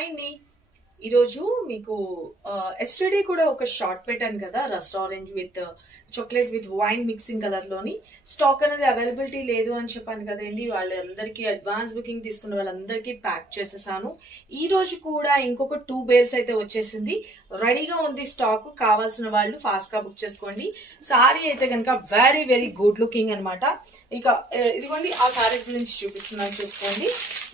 Hi అండి. ఈరోజు మీకు ఎస్టర్డే కూడా ఒక షార్ట్ పెట్టాను కదా, rust orange with chocolate with wine mixing colour లోని స్టాక్ అనేది అవైలబిలిటీ లేదు అని చెప్పాను కదండి. వాళ్ళందరికీ అడ్వాన్స్ బుకింగ్ తీసుకున్న వాళ్ళందరికీ ప్యాక్ చేసేసాను. ఈ రోజు కూడా ఇంకొక 2 బేల్స్ అయితే వచ్చేసింది, రెడీగా ఉంది స్టాక్. కావాల్సిన వాళ్ళు ఫాస్ట్ గా బుక్ చేసుకోండి. సారీ అయితే కనుక వెరీ వెరీ గుడ్ లుకింగ్ అనమాట. ఇక ఇదిగోండి ఆ సారీస్ గురించి చూపిస్తున్నాను, చూసుకోండి.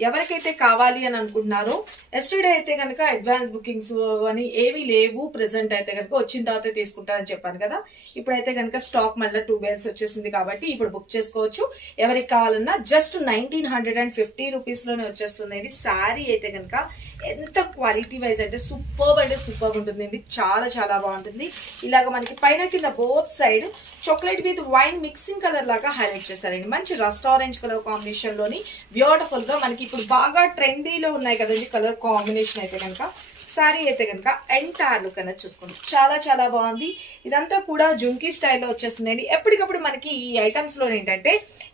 ఎవరికైతే కావాలి అని అనుకుంటున్నారో, ఎస్టర్డే అయితే కనుక అడ్వాన్స్ బుకింగ్స్ అని ఏవి లేవు, ప్రెసెంట్ అయితే కనుక వచ్చిన తర్వాత తీసుకుంటారని చెప్పాను కదా. ఇప్పుడైతే కనుక స్టాక్ మళ్ళీ 2 బేల్స్ వచ్చేసింది కాబట్టి ఇప్పుడు బుక్ చేసుకోవచ్చు. ఎవరికి కావాలన్నా జస్ట్ 1950 రూపీస్ లోనే వచ్చేస్తుందండి. శారీ అయితే కనుక ఎంత క్వాలిటీ వైజ్ అంటే సూపర్ ఉంటుందండి. చాలా చాలా బాగుంటుంది. ఇలాగ మనకి పైన కింద both side chocolate with wine mixing colour లాగా హైలైట్ చేశారండి. మంచి రస్ట్ ఆరెంజ్ కలర్ కాంబినేషన్ లోని బ్యూటిఫుల్ గా మనకి ఇప్పుడు బాగా ట్రెండీలో ఉన్నాయి కదండి కలర్ కాంబినేషన్. అయితే కనుక శారీ అయితే కనుక ఎంటైర్ లుక్ అనేది చూసుకోండి, చాలా చాలా బాగుంది. ఇదంతా కూడా జుంకీ స్టైల్లో వచ్చేస్తుందండి. ఎప్పటికప్పుడు మనకి ఈ ఐటమ్స్ లో ఏంటంటే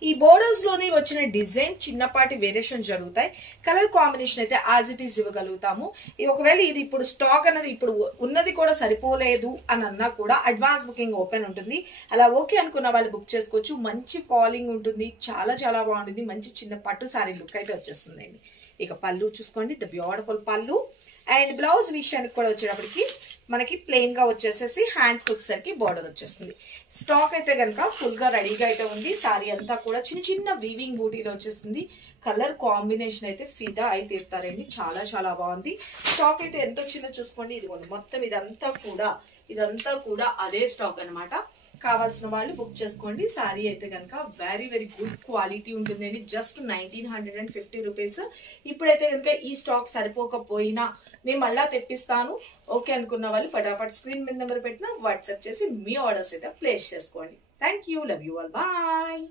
ఈ బోర్డర్స్ లోని వచ్చిన డిజైన్ చిన్నపాటి వేరియేషన్ జరుగుతాయి. కలర్ కాంబినేషన్ అయితే యాజ్ ఇట్ ఈస్ ఇవ్వగలుగుతాము. ఒకవేళ ఇది ఇప్పుడు స్టాక్ అనేది ఇప్పుడు ఉన్నది కూడా సరిపోలేదు అని అన్నా కూడా అడ్వాన్స్ బుకింగ్ ఓపెన్ ఉంటుంది. అలా ఓకే అనుకున్న వాళ్ళు బుక్ చేసుకోవచ్చు. మంచి పాలింగ్ ఉంటుంది, చాలా చాలా బాగుంటుంది. మంచి చిన్న పట్టు శారీ లుక్ అయితే వచ్చేస్తుందండి. ఇక పళ్ళు చూసుకోండి, ద బ్యూటిఫుల్ పళ్ళు. అండ్ బ్లౌజ్ విషయానికి కూడా వచ్చేటప్పటికి మనకి ప్లెయిన్ గా వచ్చేసేసి హ్యాండ్స్ వచ్చేసరికి బార్డర్ వచ్చేస్తుంది. స్టాక్ అయితే కనుక ఫుల్ గా రెడీగా అయితే ఉంది. సారీ అంతా కూడా చిన్న చిన్న వీవింగ్ బూటీలో వచ్చేస్తుంది. కలర్ కాంబినేషన్ అయితే ఫిదా అయితే తీరుతారండి, చాలా చాలా బాగుంది. స్టాక్ అయితే ఎంత వచ్చిందో చూసుకోండి. ఇదిగోండి మొత్తం ఇదంతా కూడా అదే స్టాక్ అనమాట. కావాల్సిన వాళ్ళు బుక్ చేసుకోండి. శారీ అయితే కనుక వెరీ వెరీ గుడ్ క్వాలిటీ ఉంటుందండి. Just 1950 rupees. ఇప్పుడైతే కనుక ఈ స్టాక్ సరిపోకపోయినా నేను మళ్ళా తెప్పిస్తాను. ఓకే అనుకున్న వాళ్ళు ఫటాఫట్ స్క్రీన్ మీద నెంబర్ పెట్టినా వాట్సాప్ చేసి మీ ఆర్డర్స్ అయితే ప్లేస్ చేసుకోండి. Thank you, love you all, bye.